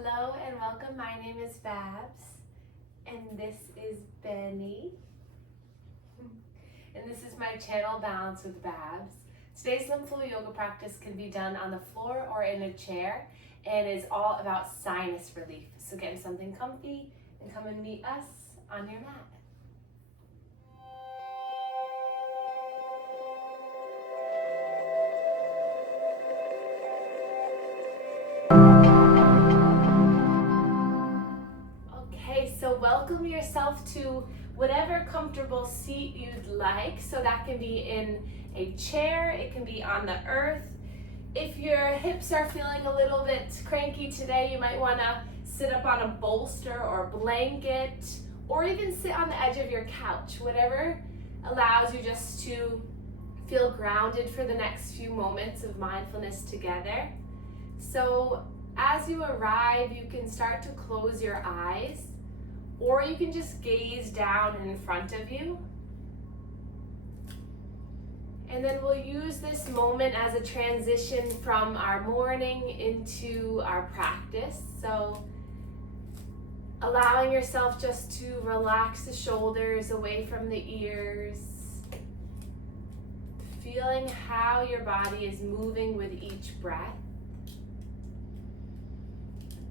Hello and welcome. My name is Babz and this is Benny. And this is my channel, Balance with Babz. Today's Lymph yoga practice can be done on the floor or in a chair and is all about sinus relief. So get in something comfy and come and meet us on your mat. So welcome yourself to whatever comfortable seat you'd like. So that can be in a chair, it can be on the earth. If your hips are feeling a little bit cranky today, you might want to sit up on a bolster or blanket, or even sit on the edge of your couch, whatever allows you just to feel grounded for the next few moments of mindfulness together. So as you arrive, you can start to close your eyes, or you can just gaze down in front of you. And then we'll use this moment as a transition from our morning into our practice. So allowing yourself just to relax the shoulders away from the ears, feeling how your body is moving with each breath.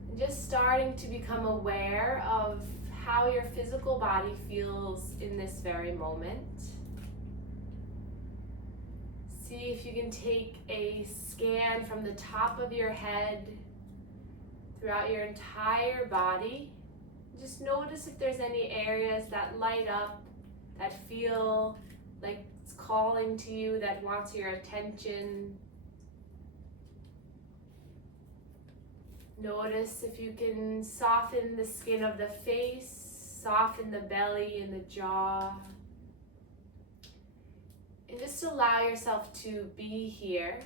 And just starting to become aware of how your physical body feels in this very moment. See if you can take a scan from the top of your head throughout your entire body. Just notice if there's any areas that light up, that feel like it's calling to you, that wants your attention. Notice if you can soften the skin of the face, soften the belly and the jaw. And just allow yourself to be here.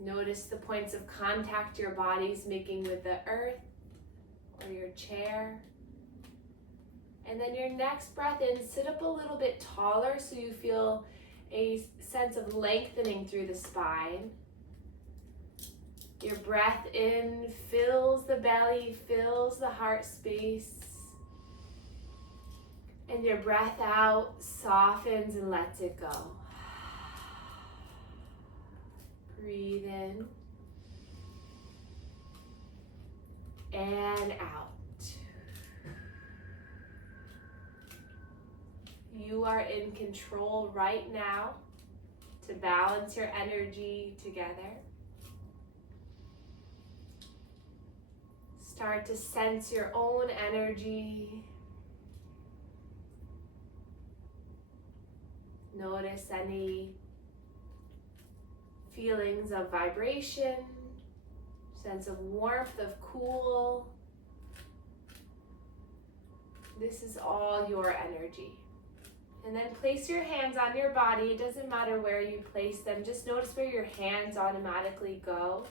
Notice the points of contact your body's making with the earth or your chair. And then your next breath in, sit up a little bit taller so you feel a sense of lengthening through the spine. Your breath in fills the belly, fills the heart space. And your breath out softens and lets it go. Breathe in. And out. You are in control right now to balance your energy together. Start to sense your own energy. Notice any feelings of vibration, sense of warmth, of cool. This is all your energy. And then place your hands on your body. It doesn't matter where you place them. Just notice where your hands automatically go.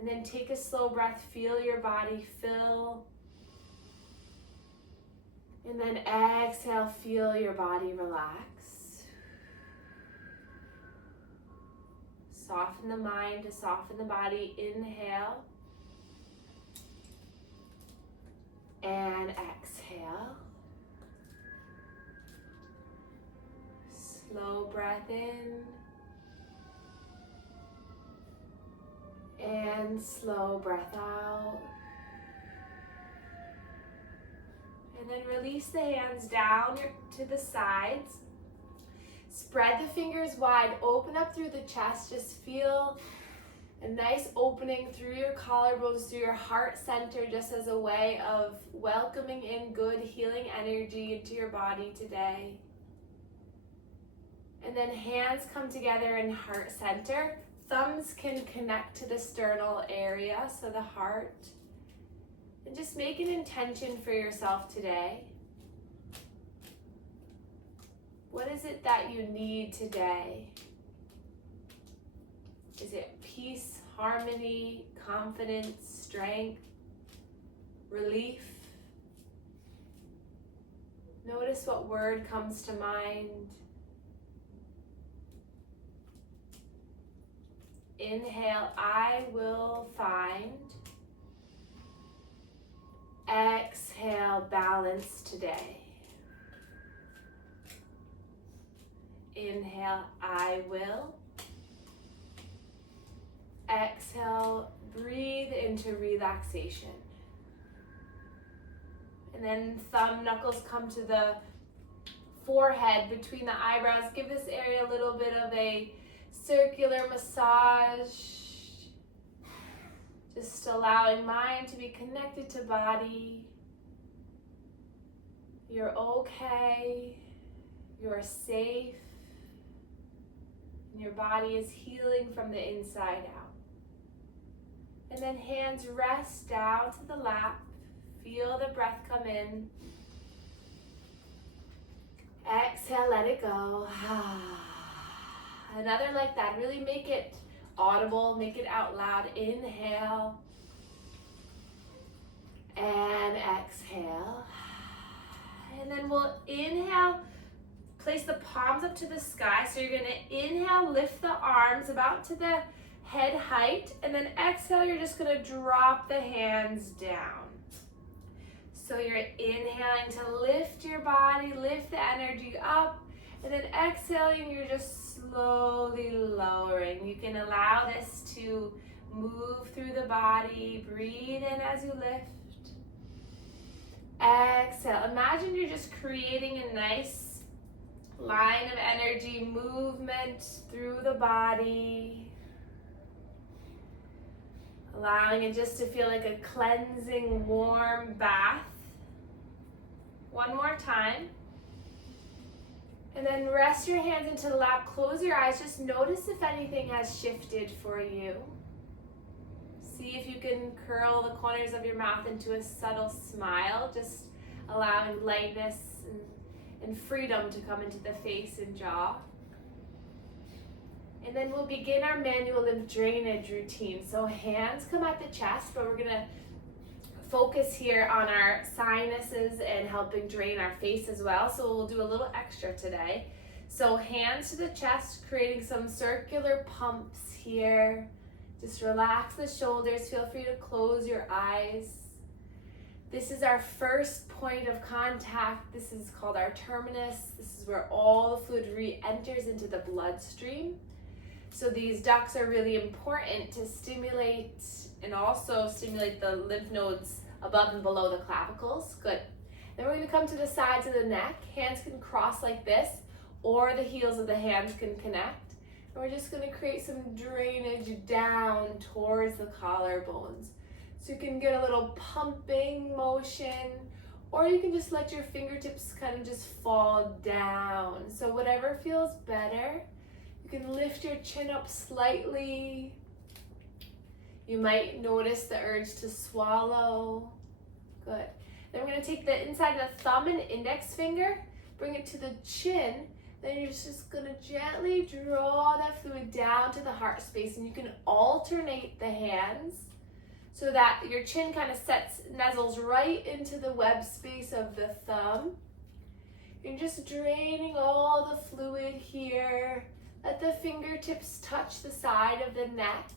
And then take a slow breath, feel your body fill. And then exhale, feel your body relax. Soften the mind to soften the body. Inhale. And exhale. Slow breath in. And slow breath out. And then release the hands down to the sides. Spread the fingers wide, open up through the chest. Just feel a nice opening through your collarbones, through your heart center, just as a way of welcoming in good healing energy into your body today. And then hands come together in heart center. Thumbs can connect to the sternal area, so the heart. And just make an intention for yourself today. What is it that you need today? Is it peace, harmony, confidence, strength, relief? Notice what word comes to mind. Inhale, I will find. Exhale, balance today. Inhale, I will. Exhale, breathe into relaxation. And then thumb knuckles come to the forehead between the eyebrows. Give this area a little bit of a circular massage. Just allowing mind to be connected to body. You're okay. You're safe. And your body is healing from the inside out. And then hands rest down to the lap. Feel the breath come in. Exhale, let it go. Another like that. Really make it audible, make it out loud. Inhale. And exhale. And then we'll inhale. Place the palms up to the sky. So you're going to inhale, lift the arms about to the head height. And then exhale, you're just going to drop the hands down. So you're inhaling to lift your body, lift the energy up. And then exhaling, you're just slowly lowering. You can allow this to move through the body. Breathe in as you lift. Exhale. Imagine you're just creating a nice line of energy, movement through the body. Allowing it just to feel like a cleansing, warm bath. One more time. And then rest your hands into the lap. Close your eyes. Just notice if anything has shifted for you. See if you can curl the corners of your mouth into a subtle smile. Just allowing lightness and freedom to come into the face and jaw. And then we'll begin our manual lymph drainage routine. So hands come at the chest, but we're gonna focus here on our sinuses and helping drain our face as well. So we'll do a little extra today. So hands to the chest, creating some circular pumps here. Just relax the shoulders. Feel free to close your eyes. This is our first point of contact. This is called our terminus. This is where all the fluid re-enters into the bloodstream. So these ducts are really important to stimulate and also stimulate the lymph nodes above and below the clavicles. Good. Then we're going to come to the sides of the neck. Hands can cross like this, or the heels of the hands can connect. And we're just going to create some drainage down towards the collarbones. So you can get a little pumping motion, or you can just let your fingertips kind of just fall down. So whatever feels better. You can lift your chin up slightly. You might notice the urge to swallow. Good. Then we're going to take the inside of the thumb and index finger, bring it to the chin. Then you're just going to gently draw that fluid down to the heart space. And you can alternate the hands so that your chin kind of nuzzles right into the web space of the thumb. You're just draining all the fluid here. Let the fingertips touch the side of the neck.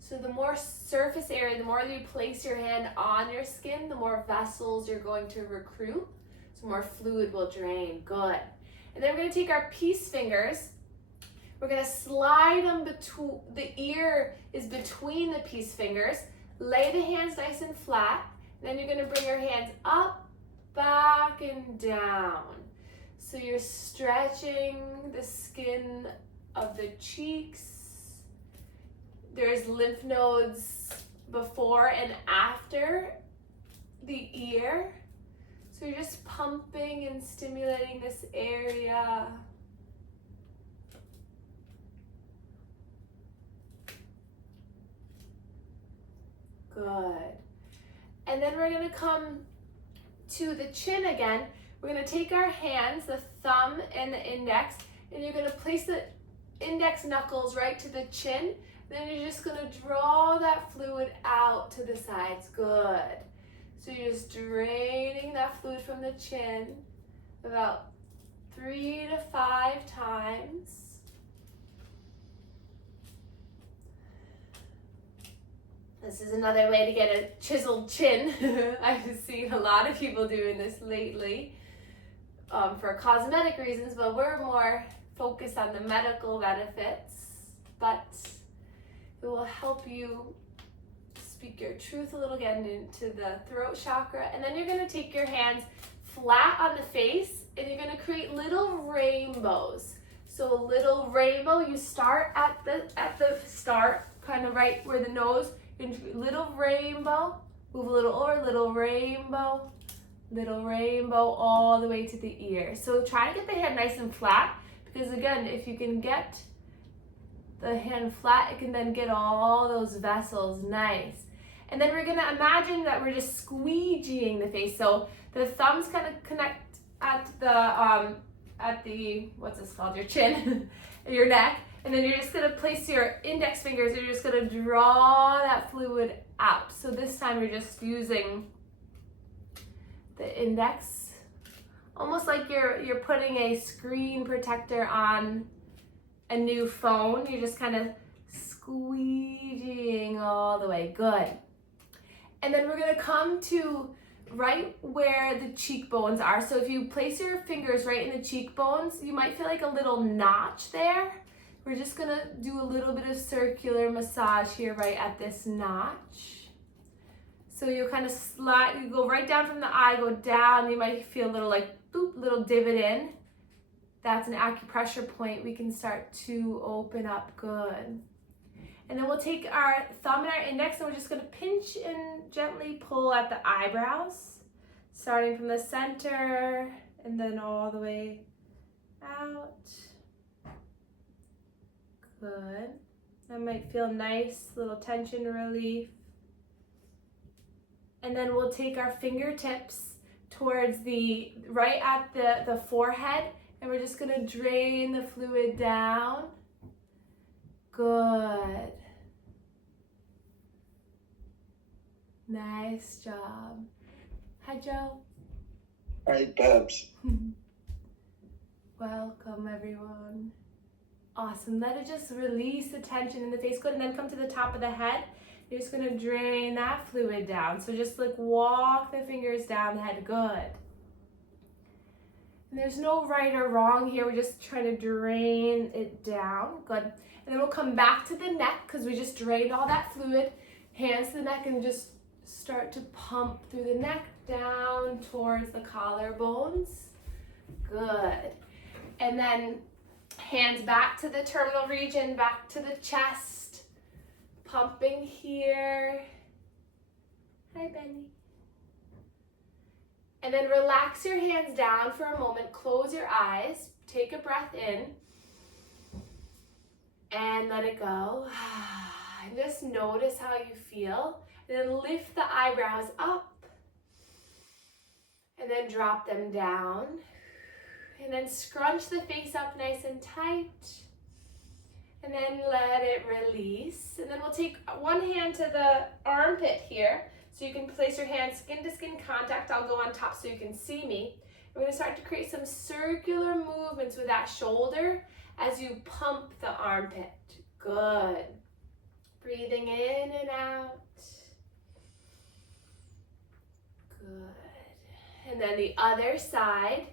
So the more surface area, the more you place your hand on your skin, the more vessels you're going to recruit. So more fluid will drain. Good. And then we're going to take our peace fingers. We're going to slide them between, the ear is between the peace fingers. Lay the hands nice and flat. And then you're going to bring your hands up, back, and down. So you're stretching the skin of the cheeks. There's lymph nodes before and after the ear. So you're just pumping and stimulating this area. Good. And then we're going to come to the chin again. We're going to take our hands, the thumb and the index, and you're going to place the index knuckles right to the chin. Then you're just going to draw that fluid out to the sides. Good. So you're just draining that fluid from the chin about 3 to 5 times. This is another way to get a chiseled chin. I've seen a lot of people doing this lately for cosmetic reasons, but we're more focused on the medical benefits. But it will help you speak your truth a little, get into the throat chakra. And then you're going to take your hands flat on the face and you're going to create little rainbows. So a little rainbow, you start at the start, kind of right where the nose, little rainbow, move a little over, little rainbow, all the way to the ear. So try to get the hand nice and flat, because again, if you can get the hand flat, it can then get all those vessels nice. And then we're gonna imagine that we're just squeegeeing the face. So the thumbs kind of connect at the what's this called, your chin, your neck, and then you're just gonna place your index fingers and you're just gonna draw that fluid out. So this time you're just using the index, almost like you're putting a screen protector on a new phone. You're just kind of squeegeeing all the way. Good. And then we're gonna come to right where the cheekbones are. So if you place your fingers right in the cheekbones, you might feel like a little notch there. We're just gonna do a little bit of circular massage here right at this notch. So you'll kind of slide, you go right down from the eye, go down, you might feel a little like boop, little divot in. That's an acupressure point. We can start to open up. Good. And then we'll take our thumb and our index and we're just gonna pinch and gently pull at the eyebrows, starting from the center and then all the way out. Good. That might feel nice, little tension relief. And then we'll take our fingertips towards right at the forehead, and we're just gonna drain the fluid down. Good. Nice job. Hi, Joe. Hi, Babz. Welcome, everyone. Awesome. Let it just release the tension in the face. Good. And then come to the top of the head. You're just going to drain that fluid down. So just like walk the fingers down the head. Good. And there's no right or wrong here. We're just trying to drain it down. Good. And then we'll come back to the neck because we just drained all that fluid. Hands to the neck and just start to pump through the neck down towards the collarbones. Good. And then hands back to the terminal region, back to the chest. Pumping here. Hi, Benny. And then relax your hands down for a moment. Close your eyes. Take a breath in. And let it go. And just notice how you feel. And then lift the eyebrows up. And then drop them down. And then scrunch the face up nice and tight. And then let it release. And then we'll take one hand to the armpit here. So you can place your hand skin to skin contact. I'll go on top so you can see me. We're going to start to create some circular movements with that shoulder as you pump the armpit. Good. Breathing in and out. Good. And then the other side.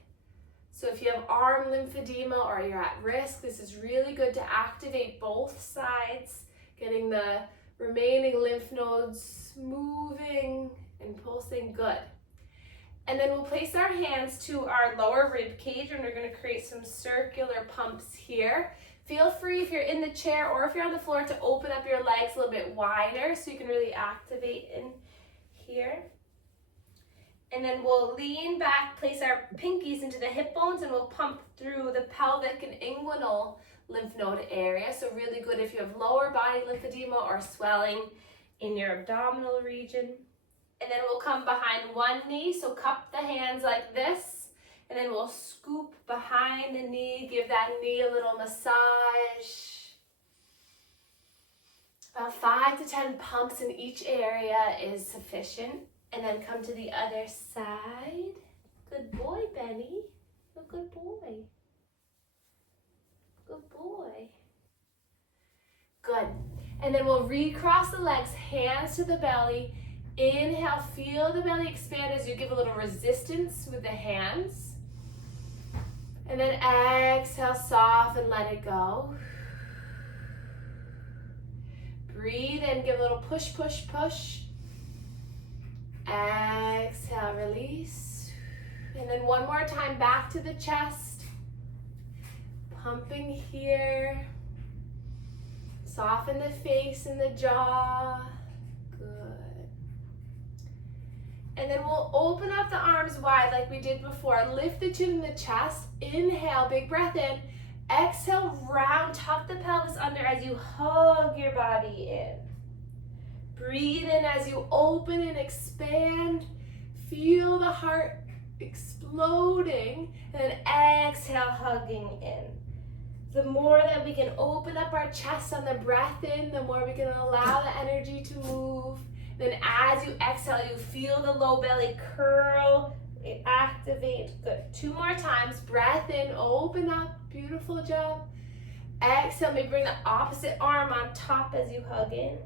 So if you have arm lymphedema or you're at risk, this is really good to activate both sides, getting the remaining lymph nodes moving and pulsing. Good. And then we'll place our hands to our lower rib cage and we're going to create some circular pumps here. Feel free if you're in the chair or if you're on the floor to open up your legs a little bit wider so you can really activate in here. And then we'll lean back, place our pinkies into the hip bones, and we'll pump through the pelvic and inguinal lymph node area. So really good if you have lower body lymphedema or swelling in your abdominal region. And then we'll come behind one knee, so cup the hands like this, and then we'll scoop behind the knee, give that knee a little massage. About 5 to 10 pumps in each area is sufficient. And then come to the other side. Good boy, Benny. A good boy. Good boy. Good. And then we'll recross the legs, hands to the belly. Inhale, feel the belly expand as you give a little resistance with the hands. And then exhale, soften, let it go. Breathe in, give a little push, push, push. Exhale, release. And then one more time, back to the chest. Pumping here. Soften the face and the jaw. Good. And then we'll open up the arms wide like we did before. Lift the chin and the chest. Inhale, big breath in. Exhale, round, tuck the pelvis under as you hug your body in. Breathe in as you open and expand. Feel the heart exploding. And then exhale, hugging in. The more that we can open up our chest on the breath in, the more we can allow the energy to move. Then as you exhale, you feel the low belly curl, activate. Good. 2 more times. Breath in, open up. Beautiful job. Exhale, maybe bring the opposite arm on top as you hug in.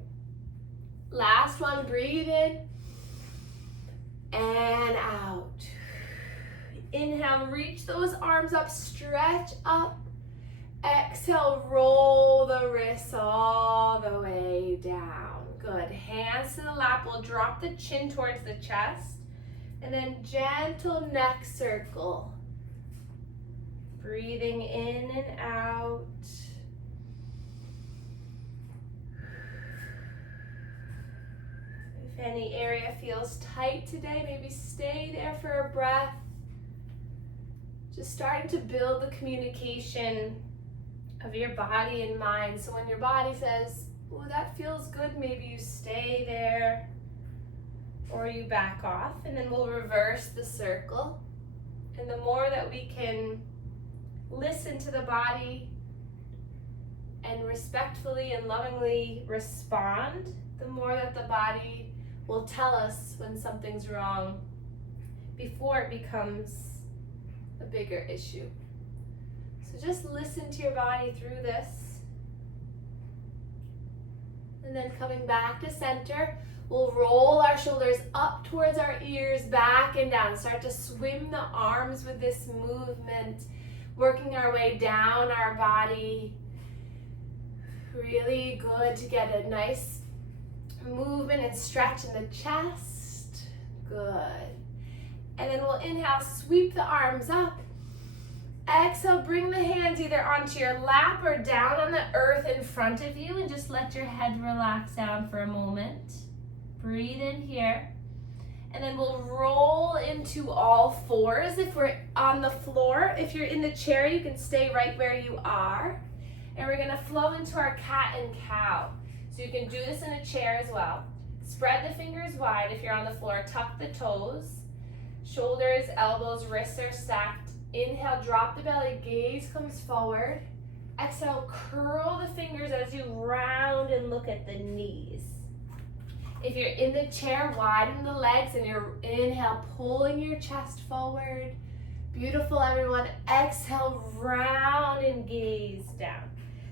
Last one, breathe in and out. Inhale, reach those arms up, stretch up. Exhale, roll the wrists all the way down. Good. Hands to the lap. We'll drop the chin towards the chest. And then gentle neck circle. Breathing in and out. If any area feels tight today, maybe stay there for a breath. Just starting to build the communication of your body and mind. So when your body says, oh, that feels good, maybe you stay there or you back off. And then we'll reverse the circle. And the more that we can listen to the body and respectfully and lovingly respond, the more that the body will tell us when something's wrong before it becomes a bigger issue. So just listen to your body through this. And then coming back to center, we'll roll our shoulders up towards our ears, back and down. Start to swim the arms with this movement, working our way down our body. Really good to get a nice movement and stretch in the chest. Good. And then we'll inhale, sweep the arms up. Exhale, bring the hands either onto your lap or down on the earth in front of you, and just let your head relax down for a moment. Breathe in here. And then we'll roll into all fours. If we're on the floor, if you're in the chair, you can stay right where you are. And we're gonna flow into our cat and cow. So you can do this in a chair as well. Spread the fingers wide if you're on the floor. Tuck the toes. Shoulders, elbows, wrists are stacked. Inhale, drop the belly, gaze comes forward. Exhale, curl the fingers as you round and look at the knees. If you're in the chair, widen the legs and you're inhale, pulling your chest forward. Beautiful, everyone. Exhale, round and gaze down.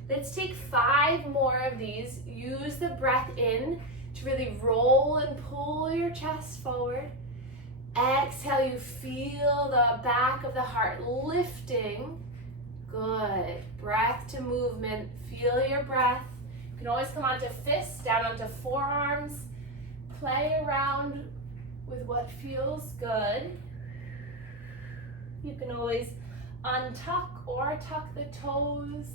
Let's take 5 more of these. Use the breath in to really roll and pull your chest forward. Exhale, you feel the back of the heart lifting. Good. Breath to movement. Feel your breath. You can always come onto fists, down onto forearms. Play around with what feels good. You can always untuck or tuck the toes.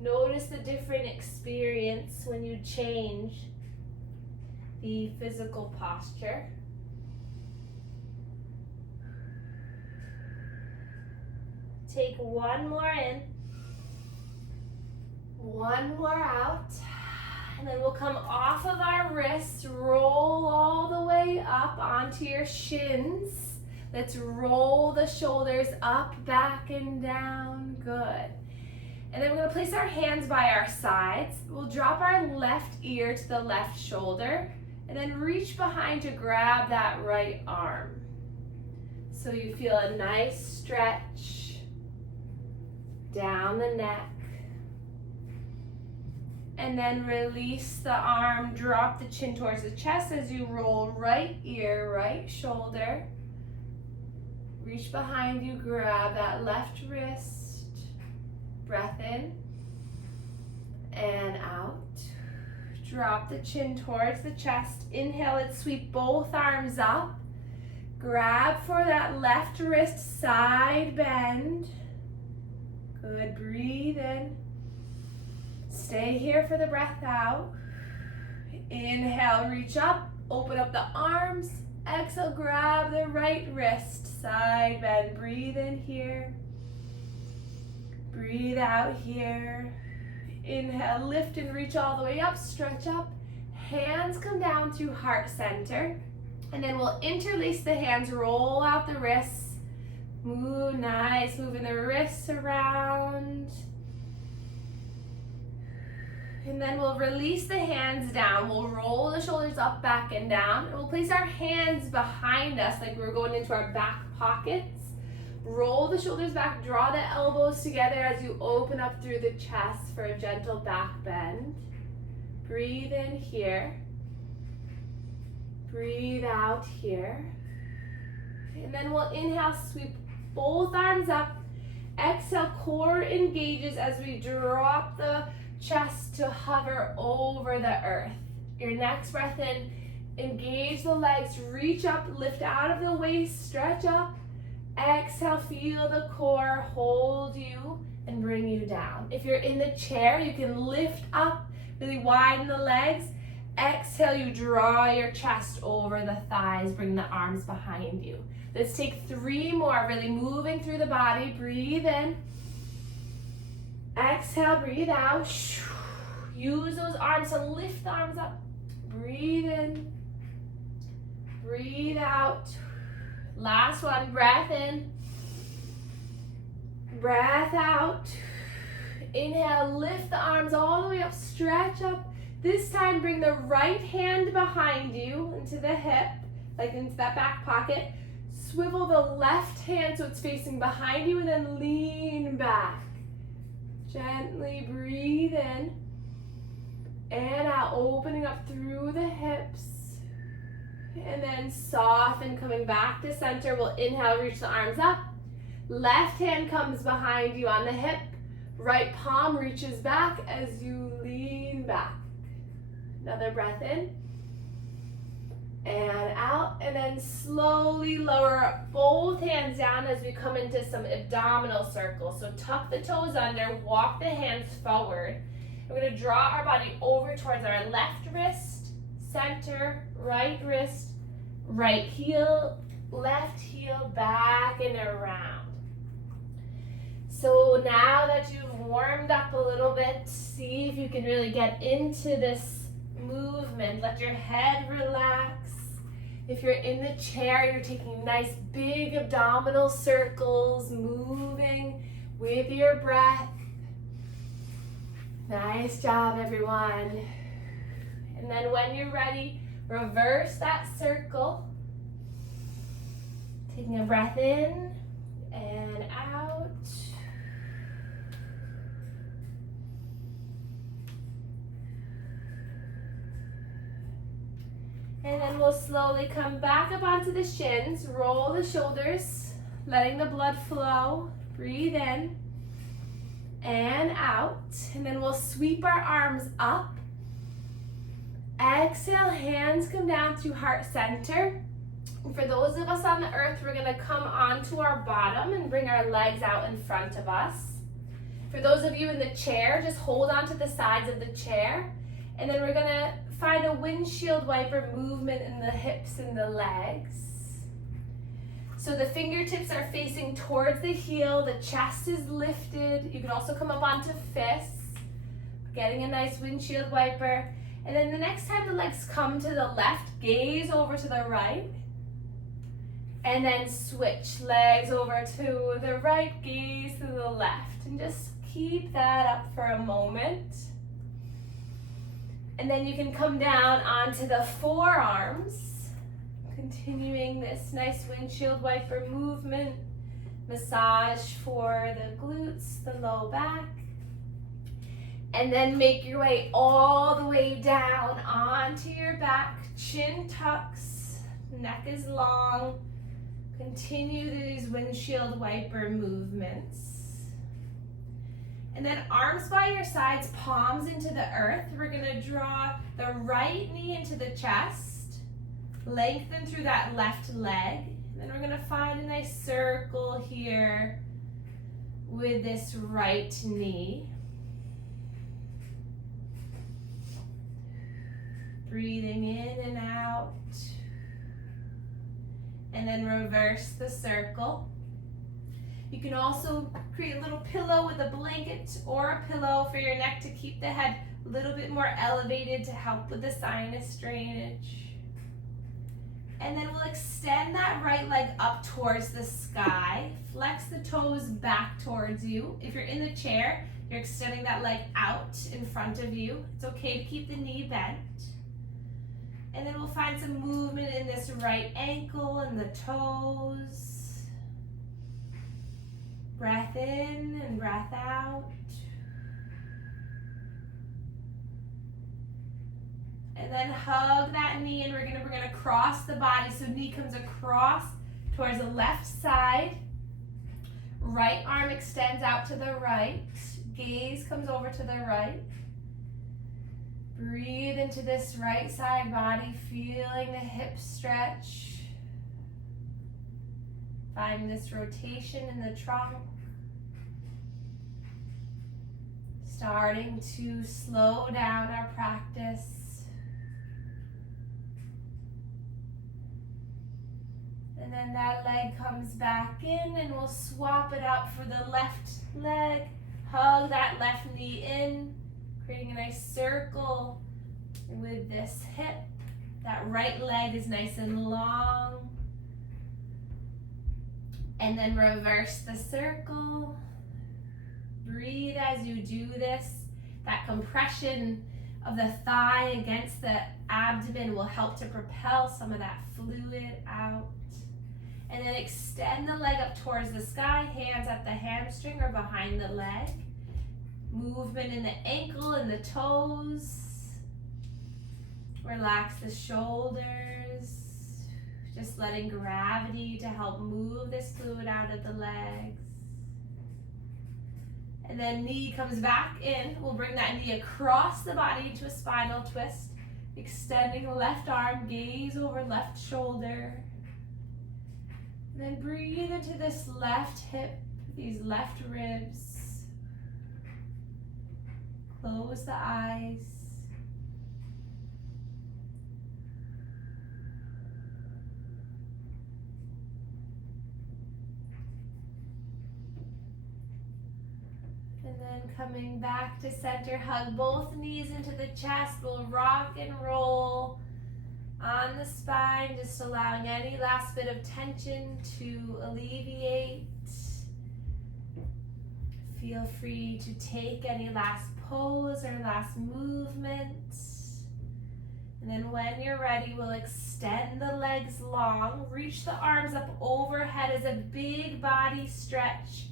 Notice the different experience when you change the physical posture. Take 1 more in, 1 more out, and then we'll come off of our wrists, roll all the way up onto your shins. Let's roll the shoulders up, back, and down. Good. And then we're going to place our hands by our sides. We'll drop our left ear to the left shoulder, and then reach behind to grab that right arm. So you feel a nice stretch down the neck And then release the arm, drop the chin towards the chest as you roll right ear, right shoulder. Reach behind you, grab that left wrist. Breath in and out. Drop the chin towards the chest. Inhale, let's sweep both arms up. Grab for that left wrist, side bend. Good, breathe in. Stay here for the breath out. Inhale, reach up, open up the arms. Exhale, grab the right wrist, side bend. Breathe in here. Breathe out here. Inhale, lift and reach all the way up, stretch up. Hands come down to heart center. And then we'll interlace the hands, roll out the wrists. Move, nice, moving the wrists around. And then we'll release the hands down. We'll roll the shoulders up, back, and down. And we'll place our hands behind us like we're going into our back pockets. Roll the shoulders back, draw the elbows together as you open up through the chest for a gentle back bend. Breathe in here. Breathe out here. And then we'll inhale, sweep both arms up. Exhale, core engages as we drop the chest to hover over the earth. Your next breath in, engage the legs, reach up, lift out of the waist, stretch up. Exhale, feel the core hold you and bring you down. If you're in the chair, you can lift up, really widen the legs. Exhale, you draw your chest over the thighs, bring the arms behind you. Let's take 3 more, really moving through the body. Breathe in. Exhale, breathe out. Use those arms to lift the arms up. Breathe in. Breathe out. Last one, breath in. Breath out. Inhale, lift the arms all the way up, stretch up. This time, bring the right hand behind you into the hip, like into that back pocket. Swivel the left hand so it's facing behind you and then lean back. Gently breathe in and out, opening up through the hips. And then soften, coming back to center. We'll inhale, reach the arms up. Left hand comes behind you on the hip. Right palm reaches back as you lean back. Another breath in and out. And then slowly lower both hands down as we come into some abdominal circles. So tuck the toes under, walk the hands forward. We're going to draw our body over towards our left wrist, center, right wrist, right heel, left heel, back and around. So now that you've warmed up a little bit, see if you can really get into this movement. Let your head relax. If you're in the chair, you're taking nice big abdominal circles, moving with your breath. Nice job, everyone. And then when you're ready, reverse that circle. Taking a breath in and out. And then we'll slowly come back up onto the shins, roll the shoulders, letting the blood flow. Breathe in and out. And then we'll sweep our arms up. Exhale, hands come down to heart center. And for those of us on the earth, we're gonna come onto our bottom and bring our legs out in front of us. For those of you in the chair, just hold on to the sides of the chair. And then we're gonna find a windshield wiper movement in the hips and the legs. So the fingertips are facing towards the heel, the chest is lifted. You can also come up onto fists, getting a nice windshield wiper. And then the next time the legs come to the left, gaze over to the right. And then switch legs over to the right, gaze to the left. And just keep that up for a moment. And then you can come down onto the forearms, continuing this nice windshield wiper movement. Massage for the glutes, the low back. And then make your way all the way down onto your back. Chin tucks, neck is long. Continue these windshield wiper movements. And then arms by your sides, palms into the earth. We're gonna draw the right knee into the chest. Lengthen through that left leg. And then we're gonna find a nice circle here with this right knee. Breathing in and out. And then reverse the circle. You can also create a little pillow with a blanket or a pillow for your neck to keep the head a little bit more elevated to help with the sinus drainage. And then we'll extend that right leg up towards the sky. Flex the toes back towards you. If you're in the chair, you're extending that leg out in front of you. It's okay to keep the knee bent. And then we'll find some movement in this right ankle and the toes. Breath in and breath out. And then hug that knee, and we're gonna cross the body. So knee comes across towards the left side. Right arm extends out to the right. Gaze comes over to the right. Breathe into this right side body, feeling the hips stretch. Find this rotation in the trunk. Starting to slow down our practice. And then that leg comes back in, and we'll swap it out for the left leg. Hug that left knee in, creating a nice circle with this hip. That right leg is nice and long. And then reverse the circle. Breathe as you do this. That compression of the thigh against the abdomen will help to propel some of that fluid out. And then extend the leg up towards the sky, hands at the hamstring or behind the leg. Movement in the ankle and the toes. Relax the shoulders. Just letting gravity to help move this fluid out of the legs. And then knee comes back in. We'll bring that knee across the body into a spinal twist. Extending the left arm, gaze over left shoulder. And then breathe into this left hip, these left ribs. Close the eyes. And then coming back to center, hug both knees into the chest. We'll rock and roll on the spine, just allowing any last bit of tension to alleviate. Feel free to take any last pose or last movement. And then when you're ready, we'll extend the legs long, reach the arms up overhead as a big body stretch.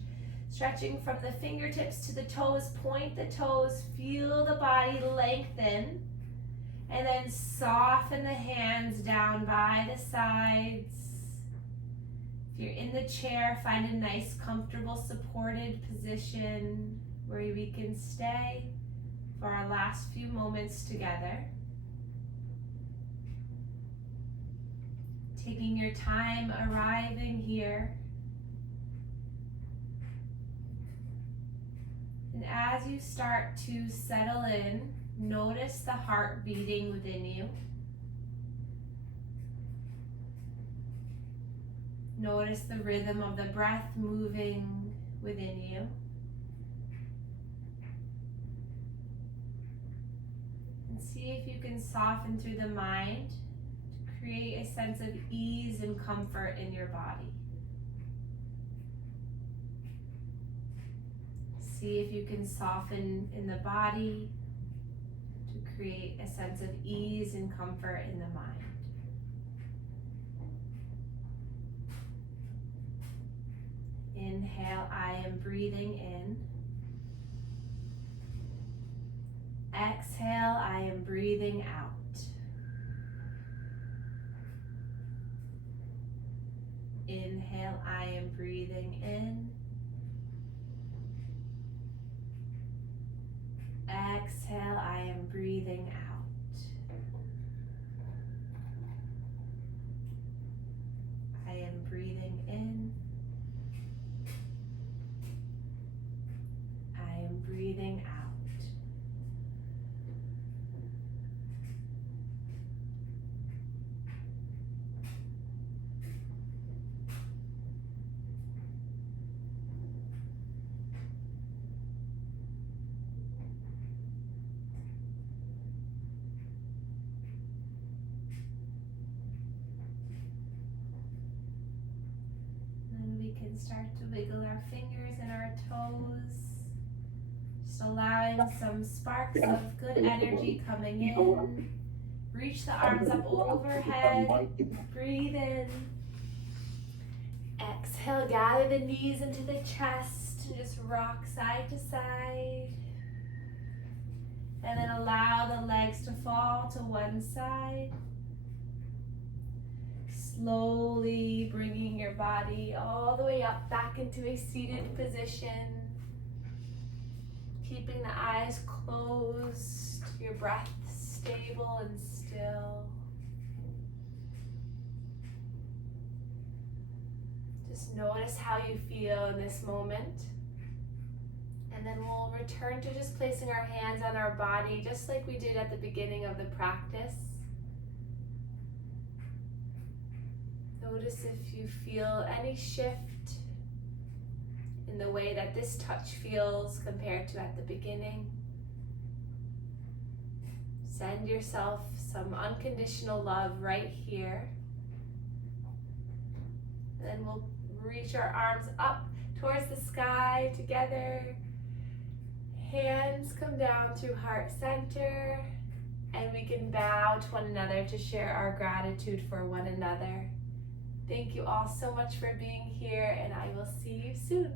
Stretching from the fingertips to the toes, point the toes, feel the body lengthen. And then soften the hands down by the sides. If you're in the chair, find a nice, comfortable, supported position where we can stay for our last few moments together. Taking your time arriving here. And as you start to settle in, notice the heart beating within you. Notice the rhythm of the breath moving within you. And see if you can soften through the mind to create a sense of ease and comfort in your body. See if you can soften in the body to create a sense of ease and comfort in the mind. Inhale, I am breathing in. Exhale, I am breathing out. Inhale, I am breathing in. Exhale, I am breathing out. I am breathing in. I am breathing out. Start to wiggle our fingers and our toes, just allowing some sparks of good energy coming in. Reach the arms up overhead, breathe in. Exhale, gather the knees into the chest and just rock side to side. And then allow the legs to fall to one side. Slowly bringing your body all the way up back into a seated position. Keeping the eyes closed, your breath stable and still. Just notice how you feel in this moment. And then we'll return to just placing our hands on our body just like we did at the beginning of the practice. Notice if you feel any shift in the way that this touch feels compared to at the beginning. Send yourself some unconditional love right here. And then we'll reach our arms up towards the sky together. Hands come down to heart center. And we can bow to one another to share our gratitude for one another. Thank you all so much for being here, and I will see you soon.